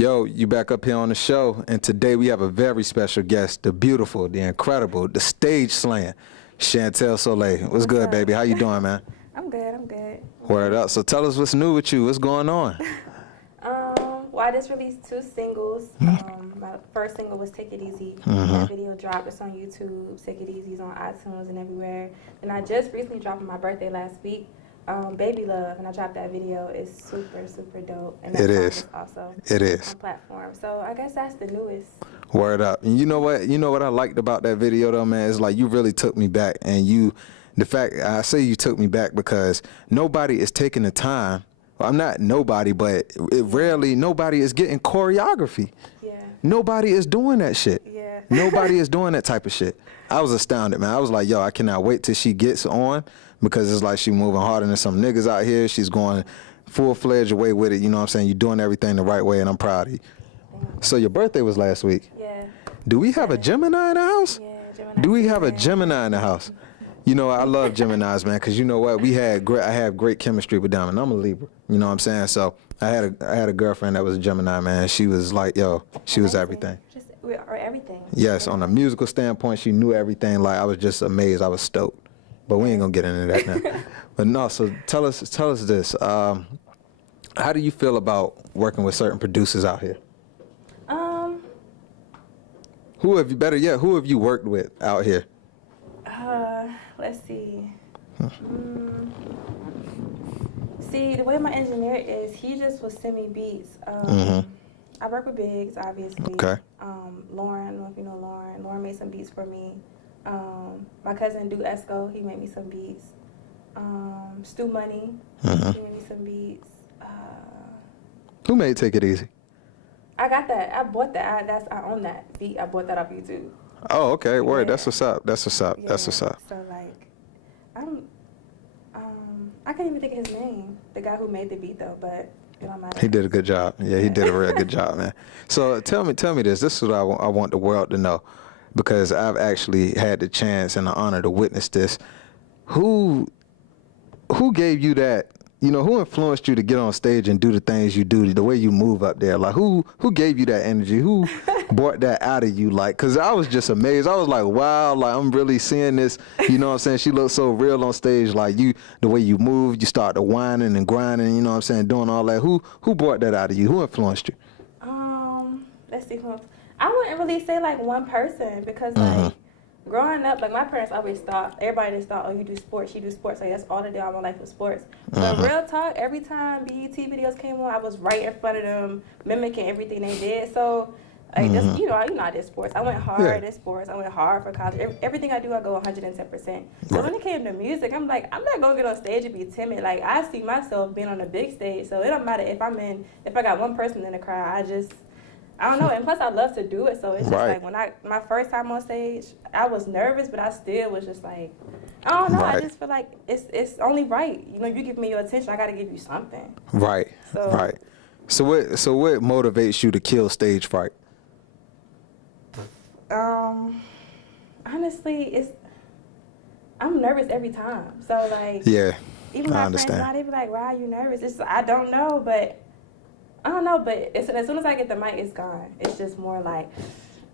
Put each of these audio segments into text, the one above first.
Yo, you back up here on the show, and today we have a very special guest, the beautiful, the incredible, the stage slaying, Shantel SolE. What's good, up? baby? How you doing, man? I'm good. Word up. So tell us what's new with you. What's going on? Well, I just released 2 singles. My first single was Take It Easy. That video dropped. It's on YouTube. Take It Easy is on iTunes and everywhere. And I just recently dropped on my birthday last week, Baby Love, and I dropped that video. It's super, super dope. And that song is also on platform. So I guess that's the newest. Word up. And you know what? You know what I liked about that video, though, man? It's like you really took me back. And the fact I say you took me back because nobody is taking the time. Well, I'm not nobody, but nobody is getting choreography. Yeah. Nobody is doing that shit. Yeah. Nobody is doing that type of shit. I was astounded, man. I was like, yo, I cannot wait till she gets on because it's like she moving harder than some niggas out here. She's going full-fledged away with it. You know what I'm saying? You're doing everything the right way, and I'm proud of you. So your birthday was last week. Yeah. Do we have a Gemini in the house? Yeah, Gemini. Do we have a Gemini in the house? You know, I love Geminis, man, because you know what? I have great chemistry with them, and I'm a Libra. You know what I'm saying? So I had a girlfriend that was a Gemini, man. She was like, yo, she was everything. We are everything. Yes, on a musical standpoint, she knew everything. Like, I was just amazed. I was stoked. But we ain't gonna get into that now. But no, so tell us this. How do you feel about working with certain producers out here? Who have you worked with out here? Let's see. See, the way my engineer is, he just will send me beats. I work with Biggs, obviously. Okay. Lauren, I don't know if you know Lauren. Lauren made some beats for me. My cousin Du Esco, he made me some beats. Stu Money, he made me some beats. Who made Take It Easy? I got that. I bought that. I own that beat. I bought that off YouTube. Oh, okay. Word. Yeah. That's what's up. That's what's up. Yeah. That's what's up. So like, I can't even think of his name. The guy who made the beat though, but it don't matter. He did a good job. Yeah, he did a real good job, man. So tell me this. This is what I want the world to know, because I've actually had the chance and the honor to witness this. Who gave you that? You know, who influenced you to get on stage and do the things you do, the way you move up there? Like, who gave you that energy? Who brought that out of you? Like, because I was just amazed. I was like, wow, like, I'm really seeing this. You know what I'm saying? She looked so real on stage. Like, the way you move, you start to whining and grinding, you know what I'm saying, doing all that. Who brought that out of you? Who influenced you? Let's see. I wouldn't really say, like, one person because, like, growing up, like, my parents always thought, everybody just thought, oh, you do sports, she do sports. Like, that's all they did all my life was sports. But real talk, every time BET videos came on, I was right in front of them, mimicking everything they did. So, like, just, you know, I did sports. I went hard in sports. I went hard for college. Everything I do, I go 110%. So when it came to music, I'm like, I'm not going to get on stage and be timid. Like, I see myself being on a big stage. So it don't matter if I got one person in the crowd, I don't know, and plus I love to do it, so it's just like my first time on stage, I was nervous, but I still was just like, I don't know, I just feel like it's only right. You know, you give me your attention, I got to give you something. Right. So what motivates you to kill stage fright? Honestly, I'm nervous every time. So like, even my friends now, they be like, why are you nervous? I don't know, but as soon as I get the mic, it's gone. It's just more like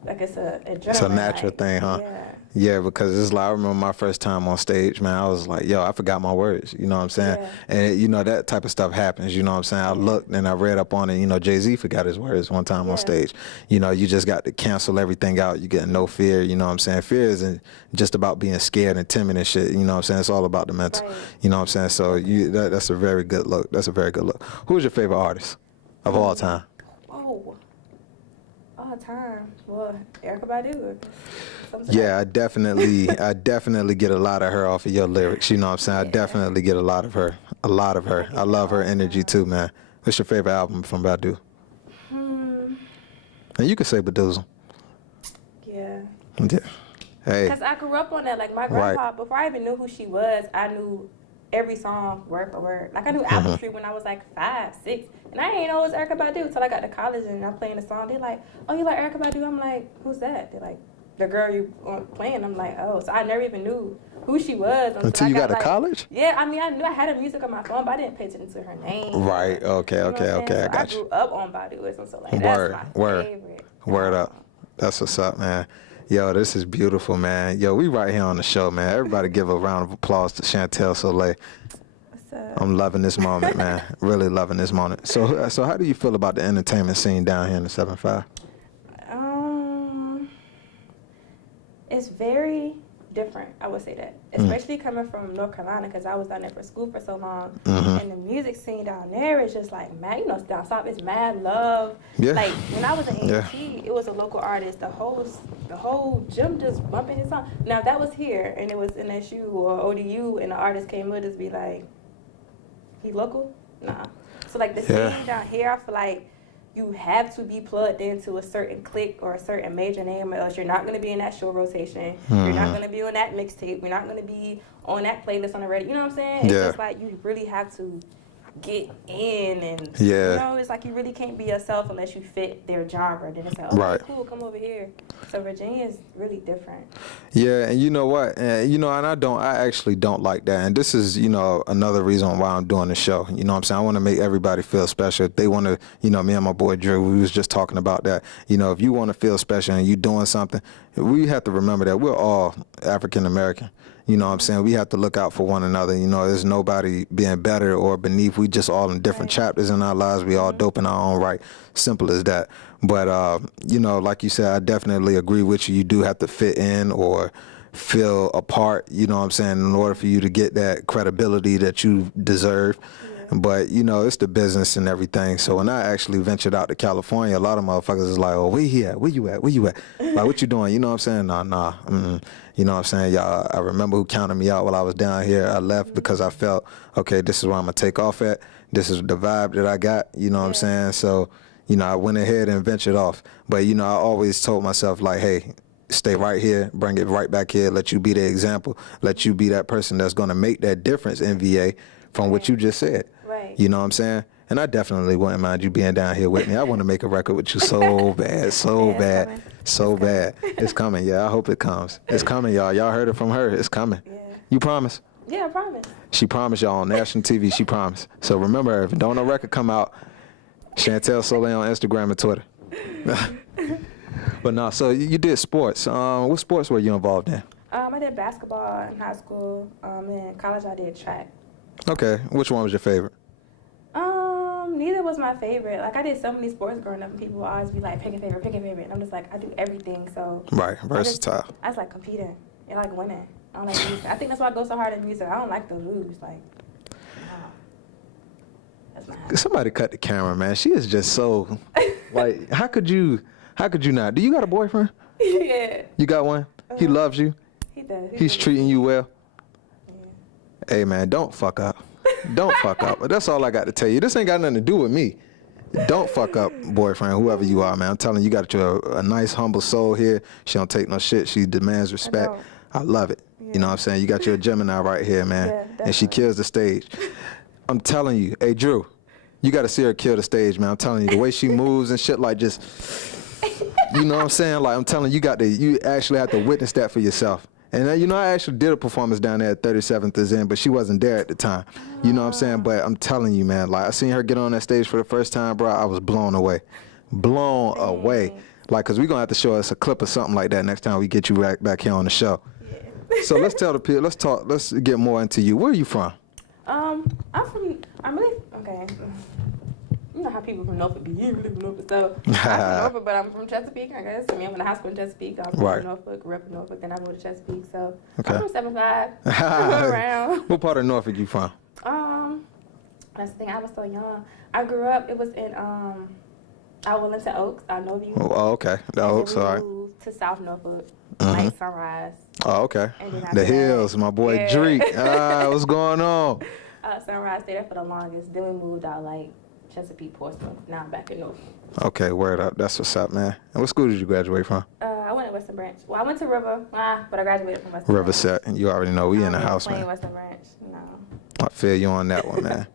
it's a adrenaline. It's a natural thing, huh? Yeah, because it's like, I remember my first time on stage, man, I was like, yo, I forgot my words, you know what I'm saying? Yeah. And, you know, that type of stuff happens, you know what I'm saying? I looked and I read up on it, you know, Jay-Z forgot his words one time on stage. You know, you just got to cancel everything out. You get no fear, you know what I'm saying? Fear isn't just about being scared and timid and shit, you know what I'm saying? It's all about the mental, you know what I'm saying? So that's a very good look. That's a very good look. Who's your favorite artist of all time? All time. Well, Erykah Badu. Yeah, I definitely get a lot of her off of your lyrics. You know what I'm saying? I definitely get a lot of her. I love her energy too, man. What's your favorite album from Badu? And you can say Baduizm. Yeah. Hey. Because I grew up on that. Like, my grandpa, before I even knew who she was, I knew every song word for word. Like, I knew Apple Tree when I was like 5, 6. And I didn't know it was Erykah Badu until I got to college and I'm playing the song. They're like, oh, you like Erykah Badu? I'm like, who's that? They're like, the girl you playing. I'm like, oh, so I never even knew who she was until you got to college. Yeah, I mean, I knew I had her music on my phone, but I didn't pay attention to her name. Right. Okay. You know Okay. Okay. so I got you. I grew up on bodywism, so like Word. that's my Word. favorite. Word up. That's what's up, man. Yo, this is beautiful, man. Yo, we right here on the show, man. Everybody give a round of applause to Shantel SolE. What's up? I'm loving this moment, man. Really loving this moment. So how do you feel about the entertainment scene down here in the 7-5? It's very different, I would say that. Especially coming from North Carolina, because I was down there for school for so long. And the music scene down there is just like mad, down south, it's mad love. Yeah. Like, when I was in A&T, it was a local artist. The whole gym just bumping his song. Now, if that was here, and it was in SU or ODU, and the artist came with us, be like, he local? Nah. So, like, the scene down here, I feel like you have to be plugged into a certain clique or a certain major name, or else you're not going to be in that show rotation. You're not going to be on that mixtape. You're not going to be on that playlist on the radio. You know what I'm saying? It's just like you really have to get in, and you know, it's like you really can't be yourself unless you fit their genre. Then it's like, oh, cool, come over here. So Virginia is really different. Yeah, and you know what? And I actually don't like that. And this is, another reason why I'm doing the show. You know what I'm saying? I want to make everybody feel special. If they want to, me and my boy Drew, we was just talking about that. If you want to feel special and you doing something, we have to remember that we're all African American. You know what I'm saying? We have to look out for one another. There's nobody being better or beneath. We just all in different chapters in our lives. We all dope in our own right. Simple as that. But, like you said, I definitely agree with you. You do have to fit in or feel a part, you know what I'm saying, in order for you to get that credibility that you deserve. But, it's the business and everything. So when I actually ventured out to California, a lot of motherfuckers is like, oh, where you at? Where you at? Where you at? Like, what you doing? You know what I'm saying? Nah. You know what I'm saying? Y'all, I remember who counted me out while I was down here. I left because I felt, okay, this is where I'm going to take off at. This is the vibe that I got. You know what I'm saying? So, I went ahead and ventured off. But, I always told myself, like, hey, stay right here, bring it right back here, let you be the example, let you be that person that's going to make that difference in VA from what you just said. Right. You know what I'm saying? And I definitely wouldn't mind you being down here with me. I want to make a record with you so bad, so bad. It's coming. Yeah, I hope it comes. It's coming, y'all. Y'all heard it from her. It's coming. Yeah. You promise? Yeah, I promise. She promised y'all on national TV. She promised. So remember, if don't no record come out, Shantel SolE on Instagram and Twitter. But no, so you did sports. What sports were you involved in? I did basketball in high school. In college, I did track. Okay. Which one was your favorite? Neither was my favorite. Like, I did so many sports growing up, and people would always be like, pick a favorite. And I'm just like, I do everything, so. Right, versatile. I just like competing and like winning. I don't like losing. I think that's why I go so hard in music. I don't like to lose. Like, no. That's my habit. Somebody cut the camera, man. She is just so, like, how could you not? Do you got a boyfriend? Yeah. You got one? He loves you? He does. He's treating you well? Yeah. Hey, man, don't fuck up. Don't fuck up. That's all I got to tell you. This ain't got nothing to do with me. Don't fuck up, boyfriend, whoever you are, man. I'm telling you, you got a nice, humble soul here. She don't take no shit. She demands respect. I love it. Yeah. You know what I'm saying? You got your Gemini right here, man. Yeah, and she kills the stage. I'm telling you. Hey, Drew, you got to see her kill the stage, man. I'm telling you, the way she moves and shit, like just, you know what I'm saying? Like, I'm telling you, you actually have to witness that for yourself. And, I actually did a performance down there at 37th is in, but she wasn't there at the time. You know what I'm saying? But I'm telling you, man, like, I seen her get on that stage for the first time, bro. I was blown away. Blown away. Like, because we're going to have to show us a clip or something like that next time we get you back here on the show. Yeah. So let's tell the people, let's get more into you. Where are you from? Okay. You know how people from Norfolk be, you live in Norfolk, so I'm from Norfolk, but I'm from Chesapeake, I guess. I mean, I'm in the high school in Chesapeake. I'm from Norfolk, grew up in Norfolk, then I moved to Chesapeake, so I'm from 7-5, around. What part of Norfolk you from? That's the thing, I was so young. I grew up, it was in, Wellington Oaks, I know you. Oh, okay. The Oaks, all right. Moved to South Norfolk, like Sunrise. Oh, okay. The hills, my boy Dreek. What's going on? Sunrise, stayed there for the longest, then we moved out, like, Chesapeake, Portsmouth. Now I'm back in Norfolk. Okay, word up. That's what's up, man. And what school did you graduate from? I went to Western Branch. Well, I went to River, but I graduated from Western Branch. Riverset. You already know we in the house, man. Western Branch, no. I feel you on that one, man.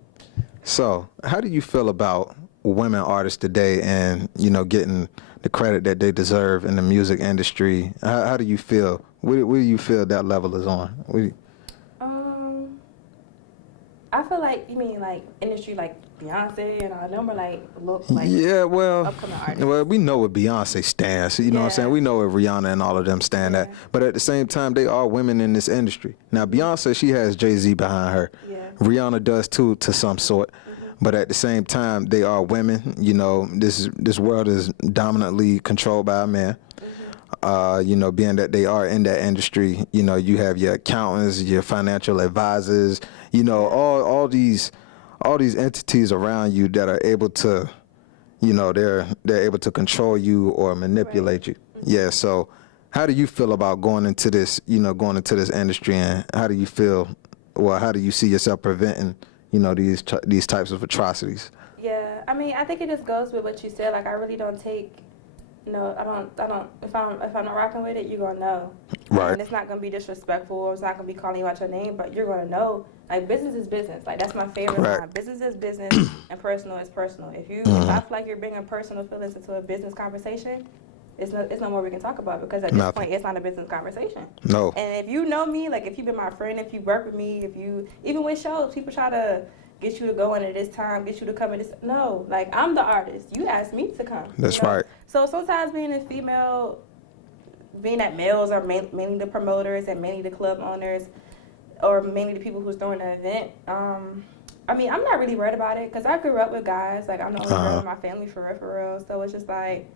So, how do you feel about women artists today and, getting the credit that they deserve in the music industry. How do you feel? Where do you feel that level is on? I feel like you mean like industry like Beyonce and all them are like yeah, well, upcoming artists. well, we know what Beyonce stands. You know what I'm saying? We know what Rihanna and all of them stand at. But at the same time, they are women in this industry. Now, Beyonce, she has Jay-Z behind her. Yeah. Rihanna does too, to some sort. But at the same time, they are women. This world is dominantly controlled by a man. Being that they are in that industry, you have your accountants, your financial advisors, all these entities around you that are able to, they're able to control you or manipulate you. Yeah. So how do you feel about going into this industry, and how do you feel, or how do you see yourself preventing, these types of atrocities? Yeah. I mean, I think it just goes with what you said. Like, I really don't take, I don't, if I'm not rocking with it, you're going to know. Right. And it's not going to be disrespectful, or it's not going to be calling you out your name, but you're going to know. Like, business is business. Like, that's my favorite line. Business is business and personal is personal. If I feel like you're bringing personal feelings into a business conversation, it's no more we can talk about, because at this point, it's not a business conversation. No. And if you know me, like, if you've been my friend, if you work with me, even with shows, people try to get you to go in at this time, get you to come in this. No, like, I'm the artist. You asked me to come. That's right. So sometimes being that males are mainly the promoters and mainly the club owners, or mainly the people who's throwing the event. I mean, I'm not really worried about it, because I grew up with guys. Like, I'm the only girl in my family for real. So it's just like,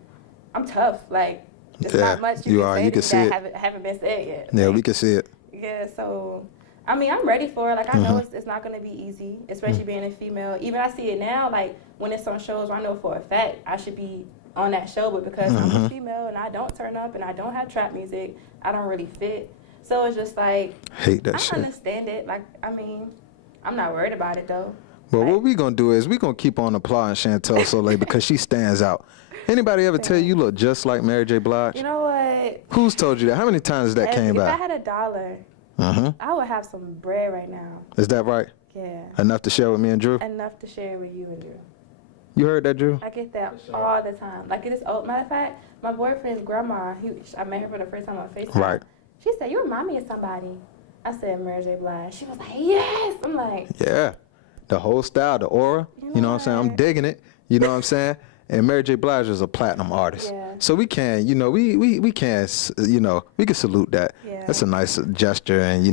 I'm tough. Like, there's not much you can say that haven't been said yet. Yeah, like, we can see it. Yeah, so I mean, I'm ready for it. Like, I know it's not going to be easy, especially being a female. Even I see it now, like, when it's on shows where I know for a fact I should be on that show, but because I'm a female and I don't turn up and I don't have trap music, I don't really fit. So it's just like, hate that shit. I understand it. Like, I mean, I'm not worried about it, though. Well, what we going to do is we going to keep on applauding Shantel SolE because she stands out. Anybody ever tell you look just like Mary J. Blige? You know what? Who's told you that? How many times that came by? If I had $1, I would have some bread right now. Is that right? Yeah. Enough to share with me and Drew? Enough to share with you and Drew. You heard that, Drew? I get that all the time. Like, it is old. Matter of fact, my boyfriend's grandma, I met her for the first time on FaceTime. Right. She said, "You remind me of somebody." I said, "Mary J. Blige." She was like, "Yes." I'm like, yeah. The whole style, the aura, you know what I'm saying? I'm digging it, you know what I'm saying? And Mary J. Blige is a platinum artist. Yeah. So we can, we can, we can salute that. Yeah. That's a nice gesture, and,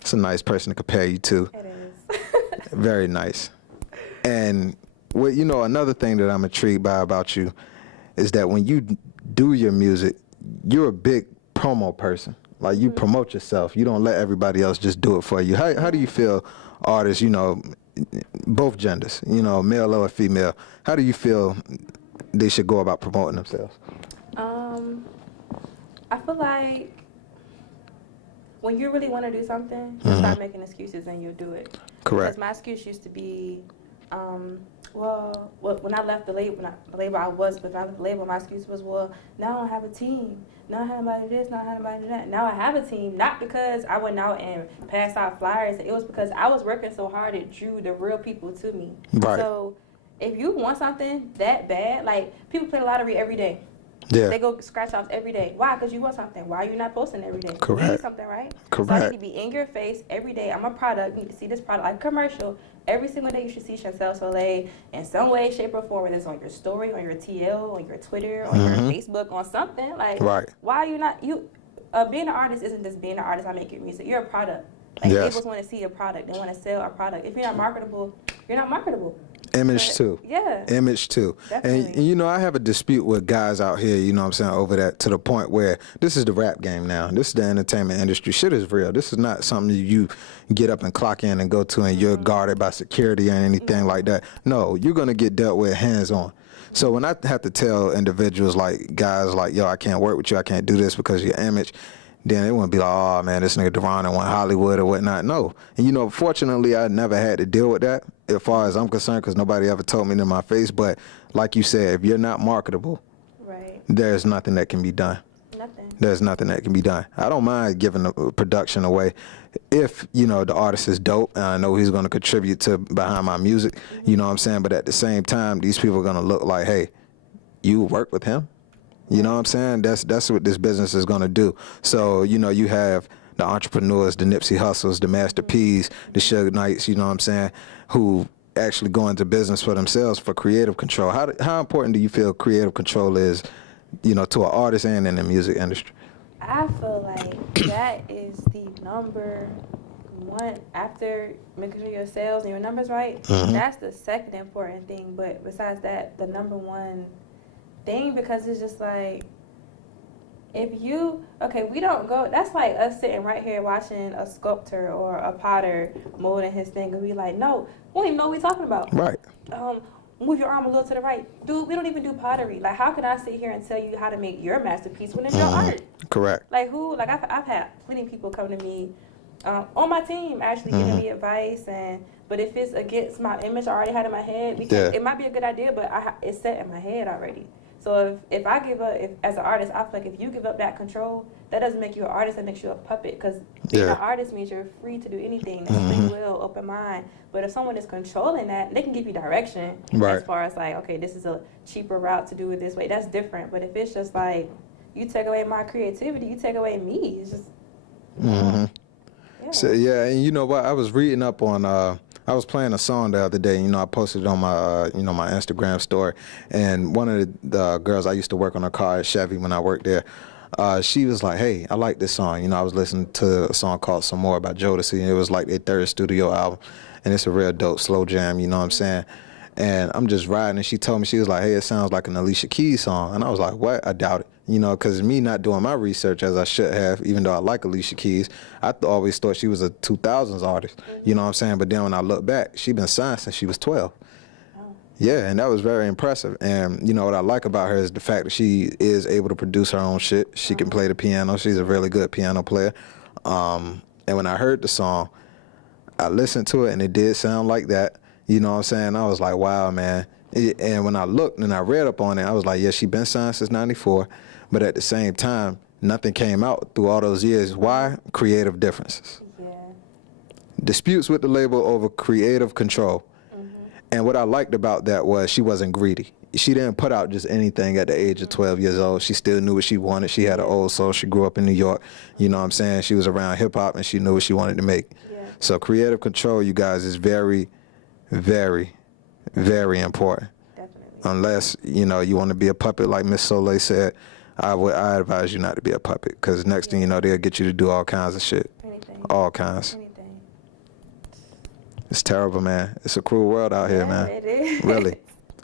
it's a nice person to compare you to. it is. Very nice. And, another thing that I'm intrigued by about you is that when you do your music, you're a big promo person. Like, you promote yourself. You don't let everybody else just do it for you. How do you feel artists, both genders, male or female, how do you feel they should go about promoting themselves? I feel like when you really want to do something, you stop making excuses and you'll do it. Correct. Because my excuse used to be, when I left the label, my excuse was, now I don't have a team. Now I have nobody this, now I have nobody that. Now I have a team, not because I went out and passed out flyers. It was because I was working so hard, it drew the real people to me. Right. So if you want something that bad, like, people play the lottery every day. Yeah. They go scratch offs every day. Why? Because you want something. Why are you not posting every day? Correct. You need something, right? Correct. So I need to be in your face every day. I'm a product. You need to see this product, like a commercial. Every single day you should see Shantel SolE in some way, shape, or form. Whether it's on your story, on your TL, on your Twitter, on your Facebook, on something. Like, why are you not? Being an artist isn't just being an artist. I make your music. You're a product. Like, labels want to see a product. They want to sell a product. If you're not marketable, you're not marketable. Image too. Yeah. Image too. Definitely. And I have a dispute with guys out here, over that, to the point where this is the rap game now. This is the entertainment industry. Shit is real. This is not something you get up and clock in and go to and you're guarded by security or anything like that. No, you're going to get dealt with hands on. So when I have to tell individuals, like guys like, yo, I can't work with you, I can't do this because of your image, then they wouldn't be like, oh man, this nigga Deron went Hollywood or whatnot. No. And fortunately, I never had to deal with that as far as I'm concerned, because nobody ever told me to my face. But like you said, if you're not marketable, right, there's nothing that can be done. nothing. There's nothing that can be done. I don't mind giving the production away if, you know, the artist is dope and I know he's going to contribute to behind my music, you know what I'm saying? But at the same time, these people are going to look like, hey, you work with him? You know what I'm saying? That's what this business is going to do. So, you know, you have the entrepreneurs, the Nipsey Hussles, the Master P's, the Suge Knights, you know what I'm saying, who actually go into business for themselves for creative control. How important do you feel creative control is, you know, to an artist and in the music industry? I feel like that is the number one, after making sure your sales and your numbers right. That's the second important thing. But besides that, the number one thing, because it's just like, if you, we don't go, that's like us sitting right here watching a sculptor or a potter molding his thing, and we like, no, we don't even know what we're talking about. Right. Move your arm a little to the right. Dude, we don't even do pottery. Like, how can I sit here and tell you how to make your masterpiece when it's your art? Correct. Like, I've had plenty of people come to me on my team actually giving me advice, but if it's against my image I already had in my head, it might be a good idea, but it's set in my head already. So if I give up, as an artist, I feel like if you give up that control, that doesn't make you an artist, that makes you a puppet. Because being an artist means you're free to do anything. That's free will, open mind. But if someone is controlling that, they can give you direction as far as like, okay, this is a cheaper route to do it this way. That's different. But if it's just like, you take away my creativity, you take away me. It's just, So, and you know what? I was reading up on, I was playing a song the other day, you know, I posted it on my, my Instagram story, and one of the girls I used to work on her car at Chevy when I worked there, she was like, hey, I like this song. You know, I was listening to a song called Some More by Jodeci, and it was like their third studio album, and it's a real dope slow jam, you know what I'm saying? And I'm just riding, and she told me, she was like, hey, it sounds like an Alicia Keys song. And I was like, what? I doubt it. You know, because me not doing my research as I should have, even though I like Alicia Keys, I always thought she was a 2000s artist. You know what I'm saying? But then when I look back, she been signed since she was 12. Yeah, and that was very impressive. And, you know, what I like about her is the fact that she is able to produce her own shit. She can play the piano. She's a really good piano player. And when I heard the song, I listened to it, and it did sound like that. You know what I'm saying? I was like, wow, man. And when I looked and I read up on it, I was like, yeah, she been signed since 94. But at the same time, nothing came out through all those years. Why? Creative differences. yeah. Disputes with the label over creative control. And what I liked about that was she wasn't greedy. She didn't put out just anything at the age of 12 years old. She still knew what she wanted. She had an old soul. She grew up in New York. You know what I'm saying? She was around hip-hop, and she knew what she wanted to make. Yeah. So creative control, you guys, is very, very, very important. Definitely. Unless, you know, you want to be a puppet like Miss SolE said, I advise you not to be a puppet, because next thing you know, they'll get you to do all kinds of shit. Anything. All kinds. Anything. It's terrible, man. It's a cruel world out here, man. It is. Really.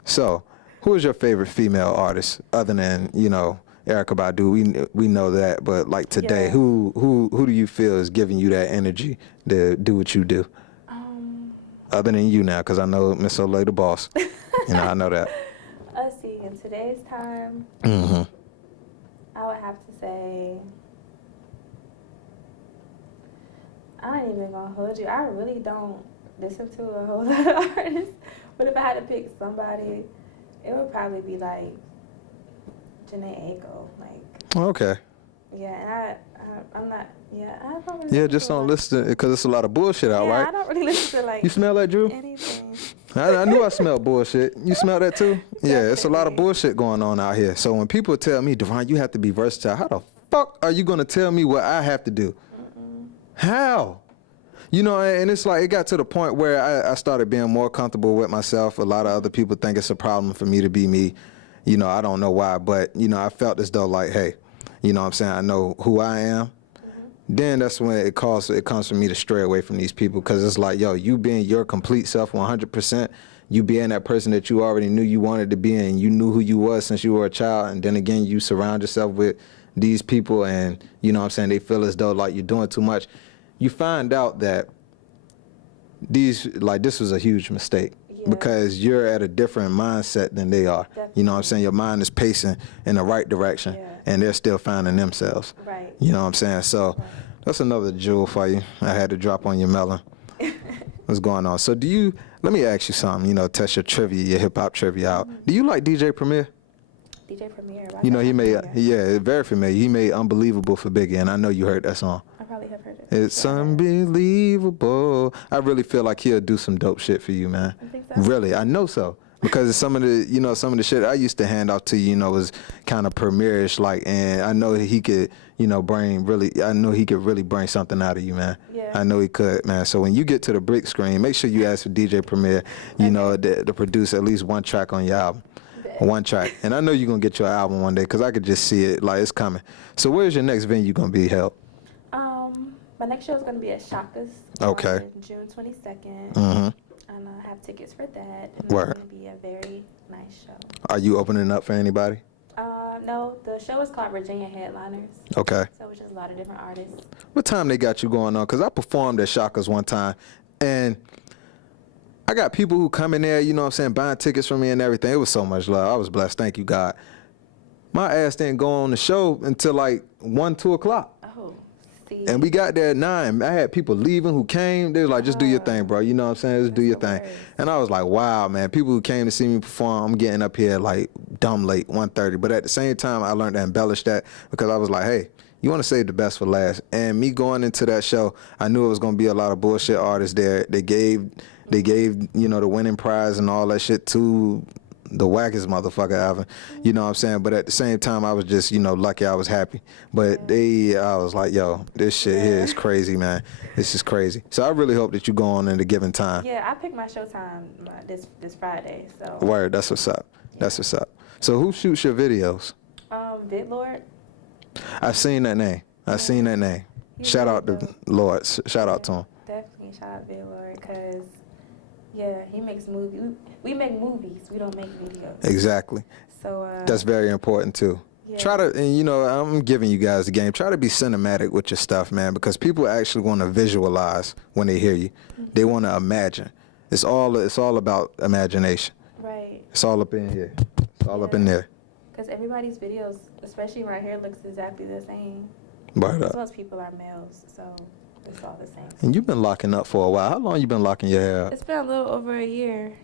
So, who is your favorite female artist other than, you know, Erykah Badu? We know that, but like today, who do you feel is giving you that energy to do what you do? Other than you now, because I know Miss SolE the boss. You know, I know that. Let's see. In today's time, I would have to say, I ain't even gonna hold you. I really don't listen to a whole lot of artists, but if I had to pick somebody, it would probably be like Janae Aiko. Like, Okay. yeah, and I'm not. Yeah, I don't really. Yeah, just don't listen, because it's a lot of bullshit out, right? I don't really listen to like. You smell that, Drew? Anything. I knew I smelled bullshit. You smell that too? Yeah, it's a lot of bullshit going on out here. So when people tell me, Devon, you have to be versatile, how the fuck are you going to tell me what I have to do? How? You know, and it's like, it got to the point where I started being more comfortable with myself. A lot of other people think it's a problem for me to be me. You know, I don't know why, but, you know, I felt as though like, hey, you know what I'm saying, I know who I am. Then that's when it comes for me to stray away from these people, because it's like, yo, you being your complete self 100%, you being that person that you already knew you wanted to be, and you knew who you was since you were a child, and then again, you surround yourself with these people, and, you know what I'm saying, they feel as though like you're doing too much. You find out that this was a huge mistake, because you're at a different mindset than they are. Definitely. You know what I'm saying? Your mind is pacing in the right direction, and they're still finding themselves. Right. You know what I'm saying? So that's another jewel for you. I had to drop on your melon. What's going on? So let me ask you something, you know, test your trivia, your hip-hop trivia out. Do you like DJ Premier? DJ Premier. You know, he made, yeah, very familiar. He made Unbelievable for Biggie, and I know you heard that song. I probably have heard it. It's unbelievable. I really feel like he'll do some dope shit for you, man. You think so? Really, I know so. Because some of the, you know, some of the shit I used to hand off to you, you know, was kind of premiere-ish, like, and I know he could, you know, I know he could really bring something out of you, man. Yeah. I know he could, man. So when you get to the brick screen, make sure you ask for DJ Premier, you know, to produce at least one track on your album. One track. And I know you're going to get your album one day because I could just see it, like, it's coming. So where's your next venue going to be held? My next show is going to be at Shaka's Okay. on June 22nd. Mm-hmm. And I have tickets for that. And Word. it's going to be a very nice show. Are you opening up for anybody? No, the show is called Virginia Headliners. Okay. So it's just a lot of different artists. What time they got you going on? Because I performed at Shaka's one time, and I got people who come in there, you know what I'm saying, buying tickets from me and everything. It was so much love. I was blessed. Thank you, God. My ass didn't go on the show until like 1, 2 o'clock. Oh, see. And we got there at 9. I had people leaving who came. They were like, just do your thing, bro. You know what I'm saying? Just do your thing. And I was like, wow, man. People who came to see me perform, I'm getting up here like dumb late, 1:30. But at the same time, I learned to embellish that because I was like, hey, you want to save the best for last. And me going into that show, I knew it was going to be a lot of bullshit artists there. They gave, you know, the winning prize and all that shit to the wackest motherfucker ever. You know what I'm saying? But at the same time, I was just, you know, lucky I was happy. But I was like, yo, this shit here is crazy, man. This is crazy. So I really hope that you go on in the given time. Yeah, I picked my showtime this Friday. So. Word, that's what's up. That's what's up. So who shoots your videos? VidLord. I've seen that name. I've seen that name. Shout out to Lord. Shout out to him. Definitely shout out VidLord because, yeah, he makes movies. We make movies. We don't make videos. Exactly. So that's very important too. Yeah. Try to, and you know, I'm giving you guys the game. Try to be cinematic with your stuff, man, because people actually want to visualize when they hear you. Mm-hmm. They want to imagine. It's all about imagination. Right. It's all up in here. It's all up in there. Because everybody's videos, especially right here, looks exactly the same. Right. Most people are males, so it's all the same. And you've been locking up for a while. How long you been locking your hair up? It's been a little over a year.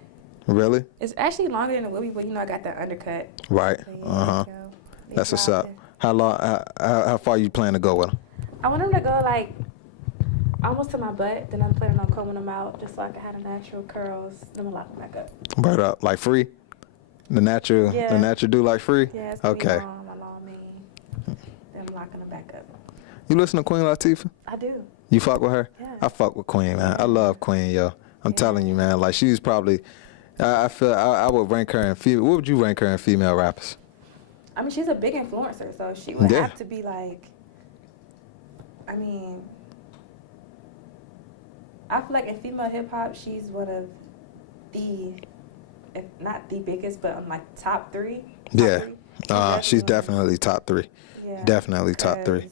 Really? It's actually longer than a movie, but you know I got that undercut. Right. So That's what's up. How far you plan to go with them? I want them to go like almost to my butt. Then I'm planning on combing them out just so I can have the natural curls. Then I'm lock them back up. Right up, like free. The natural do like free. Yeah. It's gonna okay. Be my long mane. Then I'm locking them back up. You listen to Queen Latifah? I do. You fuck with her? Yeah. I fuck with Queen, man. I love Queen, yo. I'm telling you, man. Like she's probably. I feel I would rank her in female. What would you rank her in female rappers? I mean, she's a big influencer, so she would have to be like. I mean, I feel like in female hip hop, she's one of the, if not the biggest, but like top 3. She's definitely top 3. Yeah, definitely top 3.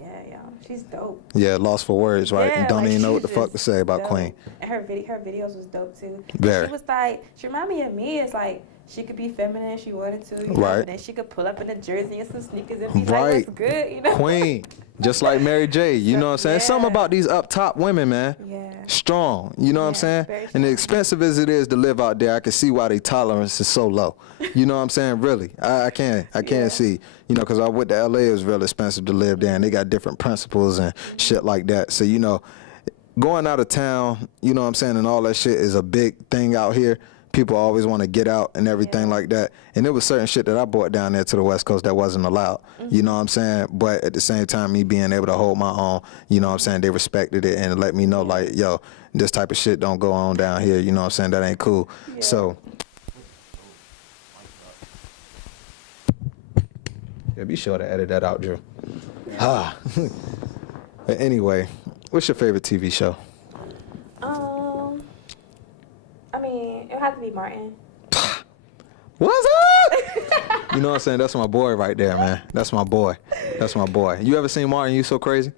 Yeah, she's dope. Yeah, lost for words, right? Yeah, and don't like, even know what the fuck to say about dope. Queen. And her videos was dope too. Very. She was like, she reminded me of me. It's like she could be feminine if she wanted to, you know, right? And then she could pull up in a jersey and some sneakers and be like, "What's good?" You know. Queen, just like Mary J. You know what I'm saying? Yeah. Something about these up top women, man. Yeah. Strong. You know what I'm saying? And as expensive as it is to live out there, I can see why their tolerance is so low. You know what I'm saying? Really, I can see. You know, because I went to LA, it was real expensive to live there, and they got different principles and shit like that. So, you know, going out of town, you know what I'm saying, and all that shit is a big thing out here. People always want to get out and everything like that. And there was certain shit that I brought down there to the West Coast that wasn't allowed. Mm-hmm. You know what I'm saying? But at the same time, me being able to hold my own, you know what I'm saying, they respected it and let me know, like, yo, this type of shit don't go on down here. You know what I'm saying? That ain't cool. Yeah. So. Yeah, be sure to edit that out, Drew. Yeah. But anyway, what's your favorite TV show? I mean, it would have to be Martin. What's up? You know what I'm saying? That's my boy right there, man. That's my boy. That's my boy. You ever seen Martin? You So Crazy?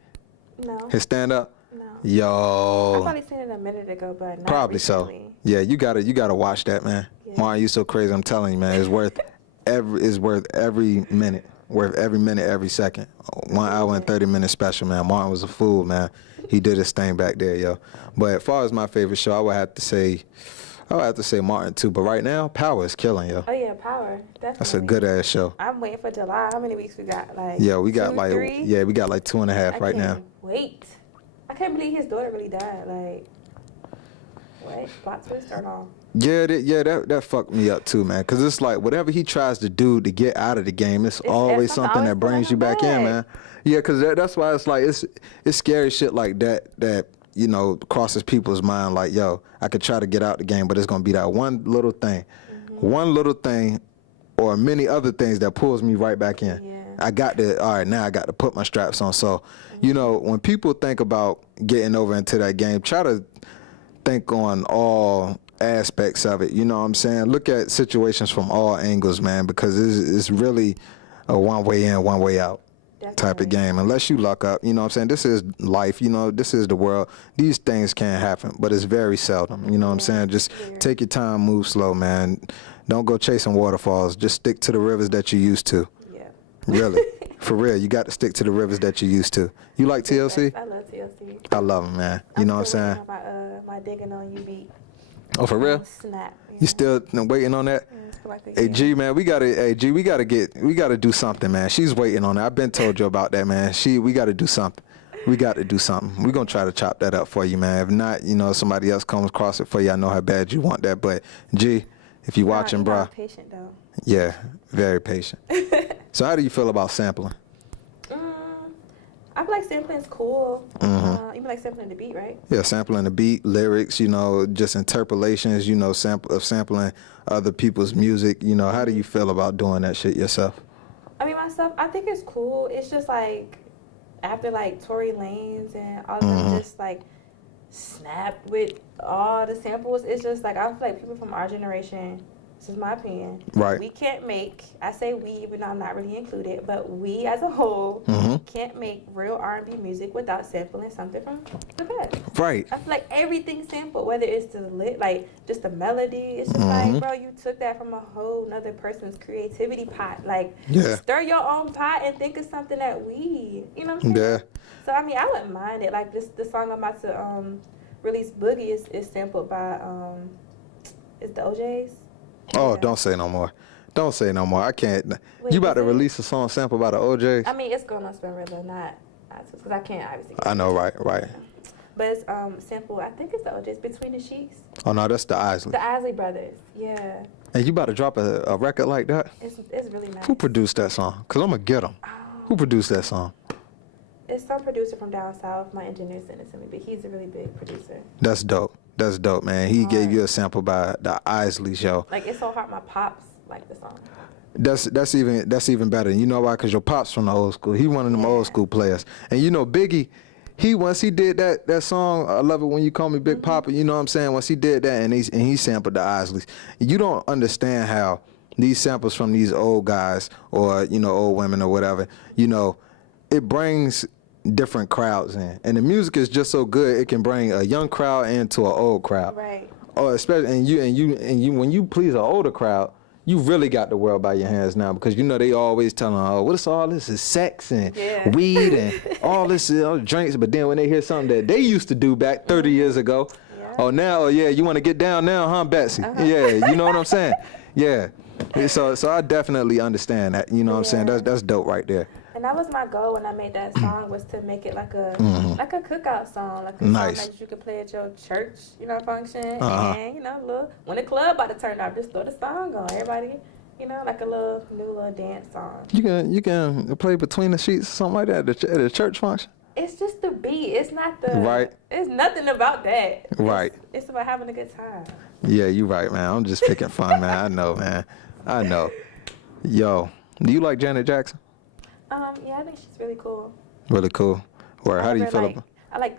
No. His stand up? No. Yo. I probably seen it a minute ago, but not probably recently. So. Yeah, you gotta watch that, man. Yeah. Martin, You So Crazy. I'm telling you, man. It's worth every minute. Worth every minute, every second. 1 hour and 30-minute special, man. Martin was a fool, man. He did his thing back there, yo. But as far as my favorite show, I would have to say Martin too. But right now, Power is killing, yo. Oh yeah, Power. Definitely. That's a good ass show. I'm waiting for July. How many weeks we got? Like Yeah, we got 2, like 3? we got like 2.5 right now. I can't wait. I can't believe his daughter really died. Like, what? Plot twist or no? Yeah, that fucked me up too, man. Cause it's like whatever he tries to do to get out of the game, it's always something that brings you back in, man. Yeah, cause that's why it's like it's scary shit like that you know crosses people's mind. Like, yo, I could try to get out the game, but it's gonna be that one little thing, or many other things that pulls me right back in. Yeah. I got to, all right, now I got to put my straps on. So, you know, when people think about getting over into that game, try to think on all aspects of it. You know what I'm saying? Look at situations from all angles, man, because it's really a one way in, one way out type of game. Unless you luck up, you know what I'm saying? This is life, you know, this is the world. These things can happen, but it's very seldom. You know what I'm saying? Just take your time, move slow, man. Don't go chasing waterfalls. Just stick to the rivers that you used to. Really, for real, you got to stick to the rivers that you used to. You like TLC? I love TLC. I love them, man. You know what I'm saying? My digging on you beat. Oh, for real? Snap. Yeah. You still waiting on that? Hey G, man, we gotta do something, man. She's waiting on it. I've been told you about that, man. We gotta do something. We got to do something. We're gonna try to chop that up for you, man. If not, you know, somebody else comes across it for you. I know how bad you want that, but G, if you watching, bruh. Patient though. Yeah, very patient. So how do you feel about sampling? I feel like sampling is cool. You like sampling the beat, right? Yeah, sampling the beat, lyrics, you know, just interpolations, you know, sampling other people's music. You know, how do you feel about doing that shit yourself? I mean, myself, I think it's cool. It's just like after like Tory Lanez and all of them just like snap with all the samples. It's just like I feel like people from our generation. This is my opinion. Right. We can't make, I say we, even though I'm not really included, but we as a whole can't make real R&B music without sampling something from the past. Right. I feel like everything's sampled, whether it's the like just the melody. It's just like, bro, you took that from a whole nother person's creativity pot. Like, stir your own pot and think of something that you know what I'm saying? Yeah. So I mean, I wouldn't mind it. Like the song I'm about to release, Boogie, is sampled by is the OJs. Oh, don't say no more. Don't say no more. I can't. Wait, you about to release a song sampled by the OJs? I mean, it's going on Spinrilla, not because I can't obviously. I know, right. But it's sampled. I think it's the OJs, Between the Sheets. Oh no, that's the Isley. The Isley brothers, yeah. And you about to drop a record like that? It's really nice. Who produced that song? Cause I'm gonna get them. Who produced that song? It's some producer from down south. My engineer sent it to me, but he's a really big producer. That's dope. That's dope, man. He gave you a sample by the Isleys, yo. Like, it's so hard. My pops like the song. That's even better. You know why? Cause your pops from the old school. He one of them old school players. And you know Biggie, once he did that song, I love it when you call me Big Papa. You know what I'm saying? Once he did that and he sampled the Isleys, you don't understand how these samples from these old guys or you know old women or whatever, you know, it brings different crowds in, and the music is just so good it can bring a young crowd into an old crowd. Right. Or especially and you when you please an older crowd, you really got the world by your hands now because you know they always telling what's all this is sex and weed and all this drinks, but then when they hear something that they used to do back 30 years ago, now you want to get down now, huh, Betsy? Yeah, you know what I'm saying? Yeah. So I definitely understand that. You know what I'm saying? That's dope right there. And that was my goal when I made that song, was to make it like a cookout song, like a song that you could play at your church, you know, function, and you know, when the club about to turn up, just throw the song on. Everybody, you know, like a new little dance song. You can play Between the Sheets or something like that at a church function. It's just the beat. It's not the It's nothing about that. Right. It's about having a good time. Yeah, you right, man. I'm just picking fun, man. I know, man. I know. Yo, do you like Janet Jackson? Yeah, I think she's really cool. Really cool. Or how do you feel about? I like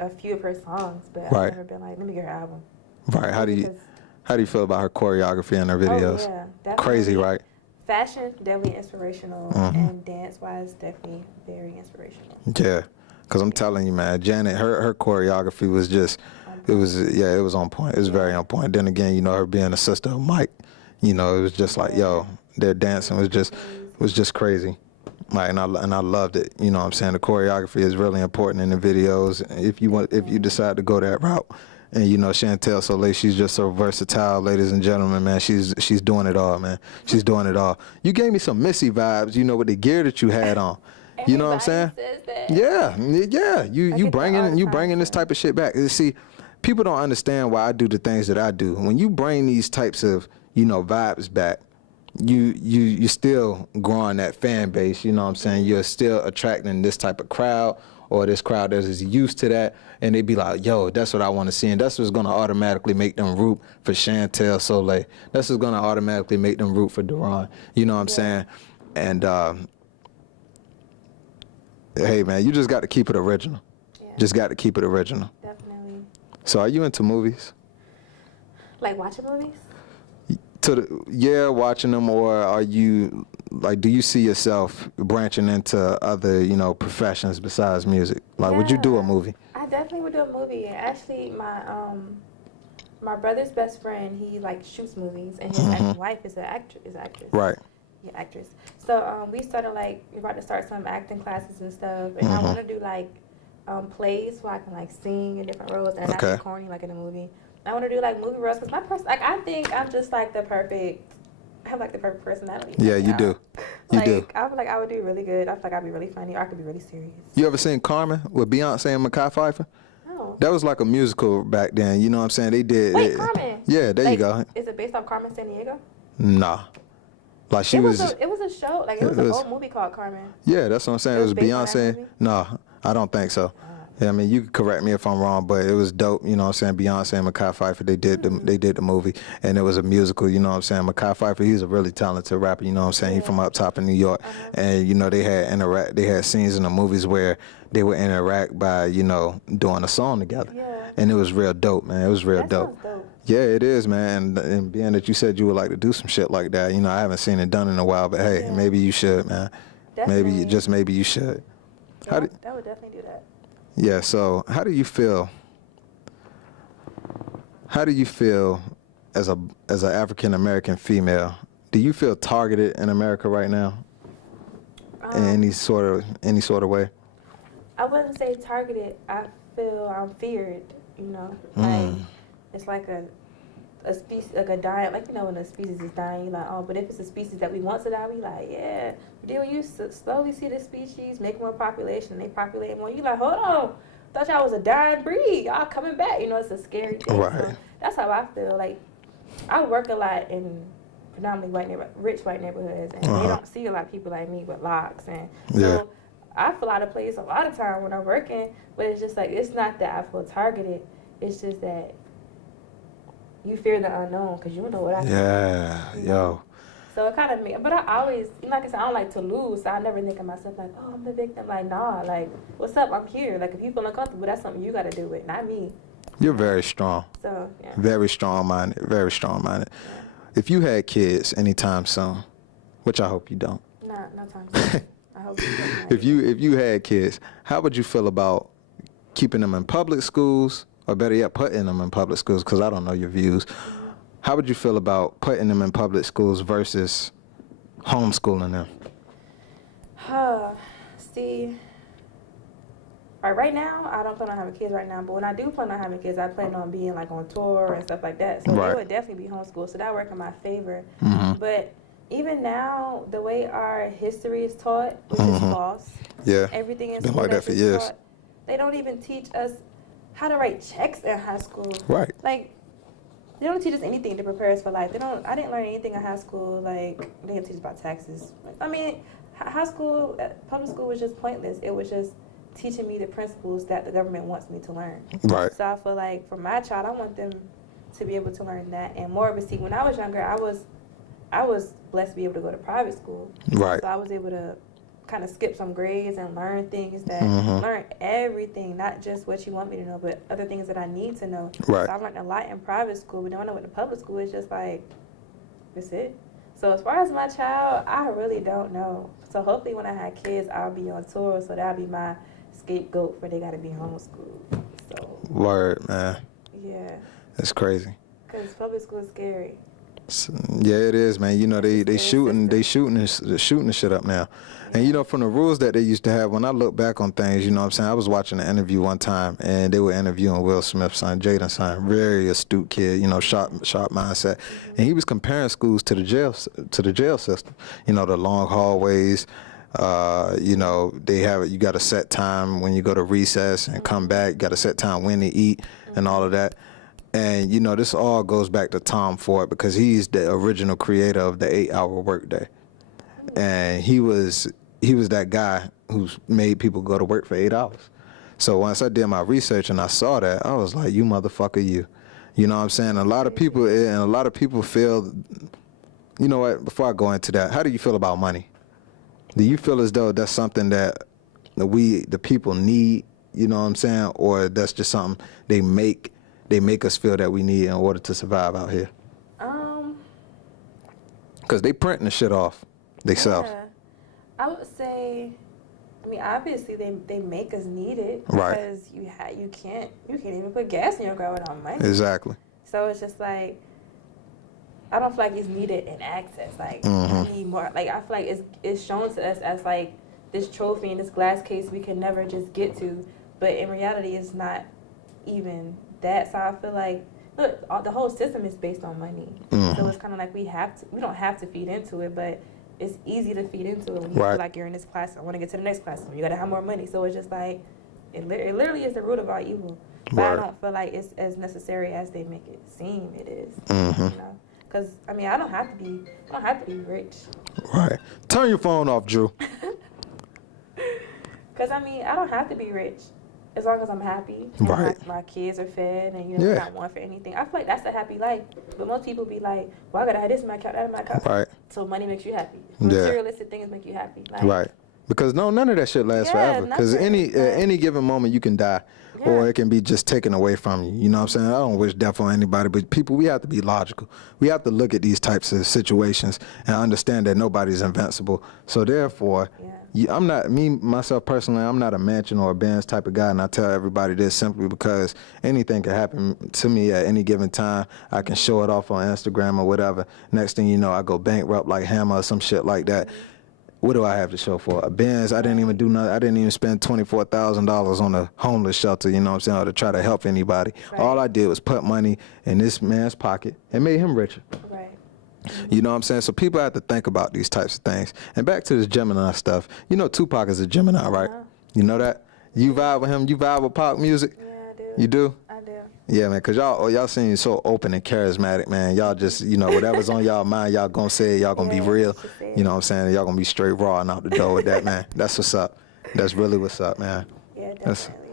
a few of her songs, but I've never been like, let me get her album. Right. How do you feel about her choreography and her videos? Oh, yeah, definitely. Crazy, right? Fashion, definitely inspirational, and dance-wise, definitely very inspirational. Yeah, because I'm telling you, man, Janet, her choreography was just, it was on point. It was very on point. Then again, you know, her being a sister of Mike, you know, it was just like, yo, their dancing was just crazy. Like, and I loved it. You know what I'm saying? The choreography is really important in the videos. If you decide to go that route, And you know, Shantel SolE, she's just so versatile, ladies and gentlemen, man. She's doing it all, man. She's doing it all. You gave me some Missy vibes, you know, with the gear that you had on. You know what I'm saying? Says that. Yeah, yeah. You get that all the time, bringing this type of shit back. You see, people don't understand why I do the things that I do. When you bring these types of, you know, vibes back, you still growing that fan base. You know what I'm saying? You're still attracting this type of crowd, or this crowd that is used to that, and they be like, yo, that's what I want to see. And that's what's going to automatically make them root for Shantel SolE. That's what's going to automatically make them root for Duran. You know what I'm saying? And hey, man, you just got to keep it original. Yeah. Just got to keep it original. Definitely. So are you into movies? Like watching movies? Watching them, or are you, like, do you see yourself branching into other, you know, professions besides music? Like, would you do a movie? I definitely would do a movie. And actually, my brother's best friend, he like shoots movies, and his ex-wife is an actress. Right. Yeah, actress. So we started like we're about to start some acting classes and stuff, and I want to do like plays where I can like sing in different roles and not be corny like in a movie. I want to do like movie roles because I think I'm just like I have like the perfect personality. Yeah, you do. You do. I feel like I would do really good. I feel like I'd be really funny, or I could be really serious. You ever seen Carmen with Beyonce and Mekhi Phifer? No. That was like a musical back then. You know what I'm saying? They did. Wait, Carmen. Yeah, there you go. Is it based off Carmen Sandiego? Nah. Like it was a show. Like it was an old movie called Carmen. Yeah, that's what I'm saying. It was Beyonce. No, I don't think so. Yeah, I mean, you can correct me if I'm wrong, but it was dope. You know what I'm saying? Beyonce and Mekhi Phifer, they did the movie, and it was a musical. You know what I'm saying? Mekhi Phifer, he's a really talented rapper. You know what I'm saying? He's from up top in New York, and you know they had scenes in the movies where they would interact by, you know, doing a song together, and it was real dope, man. It was real dope. Yeah, it is, man. And being that you said you would like to do some shit like that, you know, I haven't seen it done in a while, but hey, maybe you should, man. Definitely. Maybe you should. Yeah, I would definitely do that. Yeah, so how do you feel as an African American female? Do you feel targeted in America right now? In any sort of way? I wouldn't say targeted. I feel I'm feared, you know. Like it's like a species, like a dying, like, you know, when a species is dying, you're like, oh, but if it's a species that we want to die, we like, yeah. But then when you slowly see the species make more population, they populate more, you like, hold on, thought y'all was a dying breed, y'all coming back, you know, it's a scary thing. Right. So that's how I feel. Like, I work a lot in predominantly rich white neighborhoods, and they don't see a lot of people like me with locks, and so I feel out of place a lot of time when I'm working, but it's just like, it's not that I feel targeted, it's just that you fear the unknown because you don't know what I feel. Yeah, yo. So it kind of but I always, like I said, I don't like to lose, so I never think of myself like, oh, I'm the victim. Like, nah, like, what's up? I'm here. Like, if you feel uncomfortable, that's something you got to do with, not me. You're very strong. So, yeah. Very strong-minded, very strong-minded. Yeah. If you had kids anytime soon, which I hope you don't. No time soon. I hope you don't. If you had kids, how would you feel about keeping them in public schools, or better yet, putting them in public schools, because I don't know your views. How would you feel about putting them in public schools versus homeschooling them? See, right now, I don't plan on having kids right now, but when I do plan on having kids, I plan on being like on tour and stuff like that. So it would definitely be homeschooled, so that work in my favor. But even now, the way our history is taught, which is false. Yeah, everything in been school like that for years. Taught, they don't even teach us how to write checks in high school. Right. Like, they don't teach us anything to prepare us for life. I didn't learn anything in high school. Like, they didn't teach us about taxes. I mean, high school, public school was just pointless. It was just teaching me the principles that the government wants me to learn. Right. So I feel like for my child, I want them to be able to learn that and more. But see, when I was younger, I was blessed to be able to go to private school. Right. So I was able to kind of skip some grades and learn things that learn everything, not just what you want me to know, but other things that I need to know. Right. So I learned a lot in private school, but then when I went to public school, it's just like, that's it. So as far as my child, I really don't know. So hopefully when I have kids, I'll be on tour, so that'll be my scapegoat for they got to be homeschooled. So. Word, man. Yeah. That's crazy. Because public school is scary. Yeah, it is, man. You know, they shooting the shit up now. And you know, from the rules that they used to have, when I look back on things, you know what I'm saying? I was watching an interview one time and they were interviewing Will Smith's son, Jaden's son, very astute kid, you know, sharp mindset. And he was comparing schools to the jail system. You know, the long hallways, you know, you got a set time when you go to recess and come back, you got a set time when to eat and all of that. And, you know, this all goes back to Tom Ford because he's the original creator of the 8-hour workday. And he was that guy who's made people go to work for 8 hours. So once I did my research and I saw that, I was like, you motherfucker, you. You know what I'm saying? A lot of people feel, you know what, before I go into that, how do you feel about money? Do you feel as though that's something that the people need, you know what I'm saying? Or that's just something they make us feel that we need in order to survive out here? Because they printing the shit off themselves. Yeah. I would say, I mean, obviously they make us need it Right. because you can't even put gas in your car without money. Exactly. So it's just like, I don't feel like it's needed in access. Like, I need more. Like, I feel like it's shown to us as like this trophy in this glass case we can never just get to, but in reality it's not even that. So I feel like, look, the whole system is based on money. So it's kind of like we don't have to feed into it, but it's easy to feed into it when you feel like you're in this class. I want to get to the next class. You got to have more money. So it's just like, it literally is the root of all evil. But I don't feel like it's as necessary as they make it seem it is. You know? Because, I mean, I don't have to be rich. Right. Turn your phone off, Drew. Because, I mean, I don't have to be rich as long as I'm happy. And my kids are fed and, you know, not want for anything. I feel like that's a happy life. But most people be like, well, I got to have this in my account, that in my account. Right. So money makes you happy. Materialistic things make you happy. Like, right. Because none of that shit lasts forever. Because at any given moment you can die. Or it can be just taken away from you. You know what I'm saying? I don't wish death on anybody, but people, we have to be logical. We have to look at these types of situations and understand that nobody's invincible. So therefore, myself personally, I'm not a mansion or a Benz type of guy, and I tell everybody this simply because anything can happen to me at any given time. I can show it off on Instagram or whatever. Next thing you know, I go bankrupt like Hammer or some shit like that. What do I have to show for a Benz? I didn't even do nothing. I didn't even spend $24,000 on a homeless shelter, you know what I'm saying, or to try to help anybody. Right. All I did was put money in this man's pocket and made him richer. Right. You know what I'm saying? So people have to think about these types of things. And back to this Gemini stuff. You know Tupac is a Gemini, right? You know that? You vibe with him? You vibe with Pac music? Yeah, I do. You do? I do. Yeah, man, because y'all seem so open and charismatic, man. Y'all just, you know, whatever's on y'all mind, y'all gonna say it. Y'all gonna be real. You know what I'm saying? Y'all gonna be straight raw and out the door with that, man. That's what's up. That's really what's up, man. Yeah, definitely.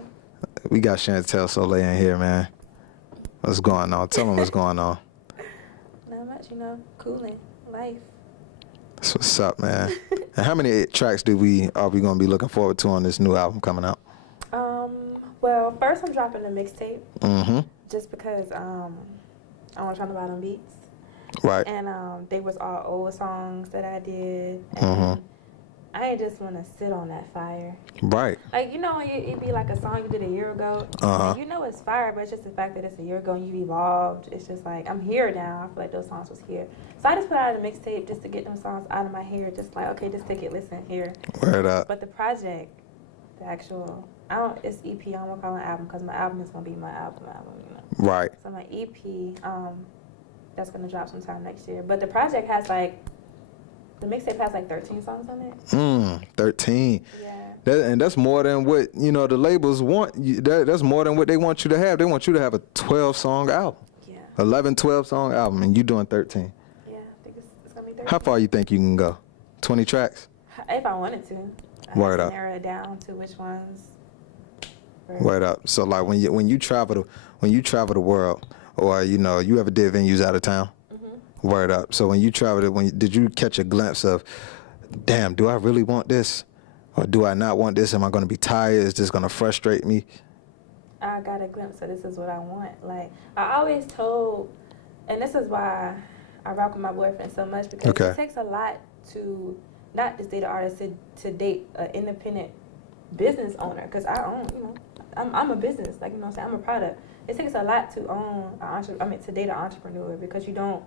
We got Shantel SolE in here, man. What's going on? Tell them what's going on. Not much, you know, cooling, life. That's what's up, man. And how many tracks are we gonna be looking forward to on this new album coming out? Well, first I'm dropping a mixtape. Just because I want to try to buy them beats. Right. And they was all old songs that I did. And I just want to sit on that fire. Right. Like, you know, it'd be like a song you did a year ago. And you know it's fire, but it's just the fact that it's a year ago and you've evolved. It's just like, I'm here now. I feel like those songs was here. So I just put out a mixtape just to get them songs out of my hair. Just like, okay, just take it, listen, here. Word up. But the project, the actual, it's EP. I'm going to call it an album because my album is going to be my album, you know. Right. So my EP, that's going to drop sometime next year. But the project has like, the mixtape has like 13 songs on it. 13. Yeah. And that's more than what, you know, the labels want. That's more than what they want you to have. They want you to have a 12-song album. Yeah. 11, 12-song album, and you doing 13. Yeah, I think it's going to be 13. How far you think you can go? 20 tracks? If I wanted to. Word up. Narrow it down to which ones. Word up. So like when you travel the world, or you know, you ever did venues out of town? Word up. So when you traveled, did you catch a glimpse of, damn, do I really want this? Or do I not want this? Am I going to be tired? Is this going to frustrate me? I got a glimpse of this is what I want. Like, I always told, and this is why I rock with my boyfriend so much, because it takes a lot to not just date an artist, to date an independent business owner. Because I own, you know, I'm a business. Like, you know what I'm saying? I'm a product. It takes a lot to own to date an entrepreneur, because you don't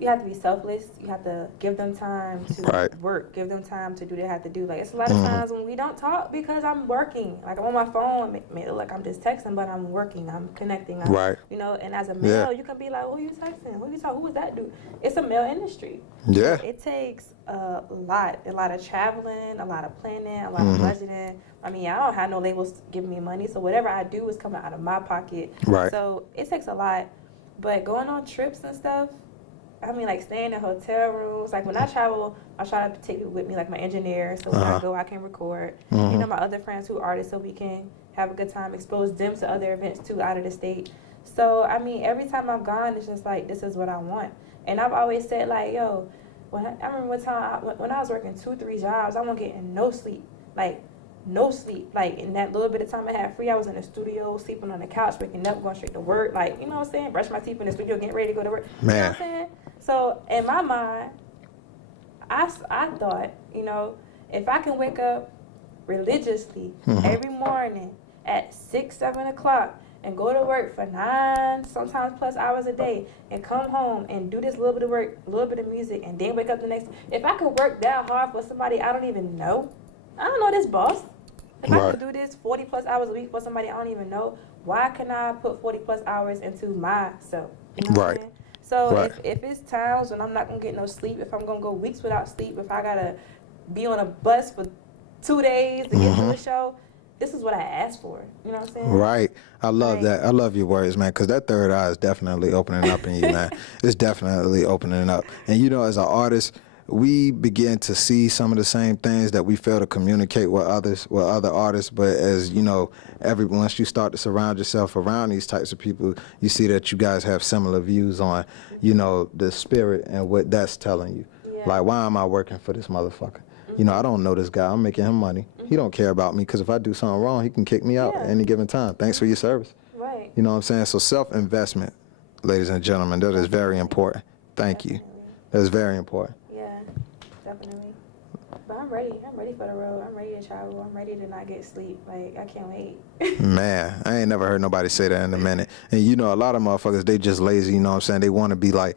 you have to be selfless. You have to give them time to Right. work, give them time to do what they have to do. Like, it's a lot of times when we don't talk because I'm working. Like, I'm on my phone, make it look like I'm just texting, but I'm working, I'm connecting. Right. You know, and as a male, you can be like, who you texting? Who you talking? Who was that dude? It's a male industry. Yeah. So it takes a lot of traveling, a lot of planning, a lot of budgeting. I mean, I don't have no labels giving me money, so whatever I do is coming out of my pocket. Right. So it takes a lot. But going on trips and stuff, I mean, like staying in hotel rooms. Like when I travel, I try to take people with me, like my engineer, so when I go, I can record. You know, my other friends who are artists, so we can have a good time, expose them to other events too out of the state. So I mean, every time I've gone, it's just like, this is what I want. And I've always said, like, yo, I remember one time when I was working 2-3 jobs, I wasn't getting no sleep, like no sleep. Like in that little bit of time I had free, I was in the studio, sleeping on the couch, waking up, going straight to work. Like, you know what I'm saying? Brush my teeth in the studio, getting ready to go to work. Man. You know what I'm saying? So in my mind, I thought, you know, if I can wake up religiously every morning at 6, 7 o'clock and go to work for 9, sometimes plus hours a day, and come home and do this little bit of work, a little bit of music, and then wake up the next. If I could work that hard for somebody I don't even know, I don't know this boss. If I can do this 40 plus hours a week for somebody I don't even know, why can I put 40 plus hours into myself? You know what I'm saying? So if it's times when I'm not gonna get no sleep, if I'm gonna go weeks without sleep, if I gotta be on a bus for 2 days to get to a show, this is what I asked for. You know what I'm saying? Right. I love that. I love your words, man, because that third eye is definitely opening up in you, man. It's definitely opening up. And, you know, as an artist, we begin to see some of the same things that we fail to communicate with other artists. But as, you know, once you start to surround yourself around these types of people, you see that you guys have similar views on, you know, the spirit and what that's telling you. Yeah. Like, why am I working for this motherfucker? You know, I don't know this guy. I'm making him money. He don't care about me because if I do something wrong, he can kick me out at any given time. Thanks for your service. Right. You know what I'm saying? So self-investment, ladies and gentlemen, that is very important. Thank you. That is very important. Yeah, definitely. But I'm ready. I'm ready for the road. I'm ready to travel. I'm ready to not get sleep. Like, I can't wait. Man, I ain't never heard nobody say that in a minute. And you know, a lot of motherfuckers, they just lazy, you know what I'm saying? They want to be like,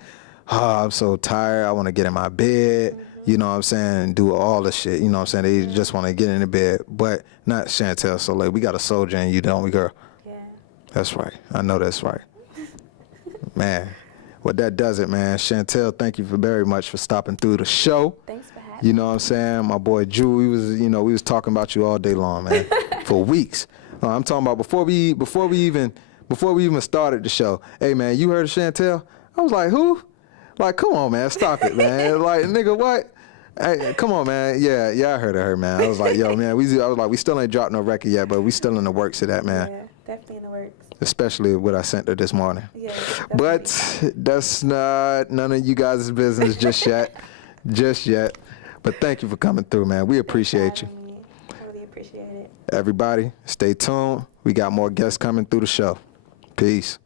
oh, I'm so tired. I want to get in my bed. You know what I'm saying? Do all the shit. You know what I'm saying? They just want to get in the bed. But not Shantel SolE. We got a soldier in you, don't we, girl? Yeah. That's right. I know that's right. Man. Well, that does it, man. Shantel, thank you very much for stopping through the show. Thanks for having me. You know what I'm saying? My boy Drew, we was talking about you all day long, man, for weeks. I'm talking about before we even started the show. Hey, man, you heard of Shantel? I was like, who? Like, come on, man, stop it, man. Like, nigga, what? Hey, come on, man. Yeah, I heard of her, man. I was like, yo, man, we still ain't dropped no record yet, but we still in the works of that, man. Yeah, definitely in the works. Especially what I sent her this morning. Yeah, but that's not none of you guys' business just yet. Just yet. But thank you for coming through, man. We appreciate you. I really appreciate it. Everybody, stay tuned. We got more guests coming through the show. Peace.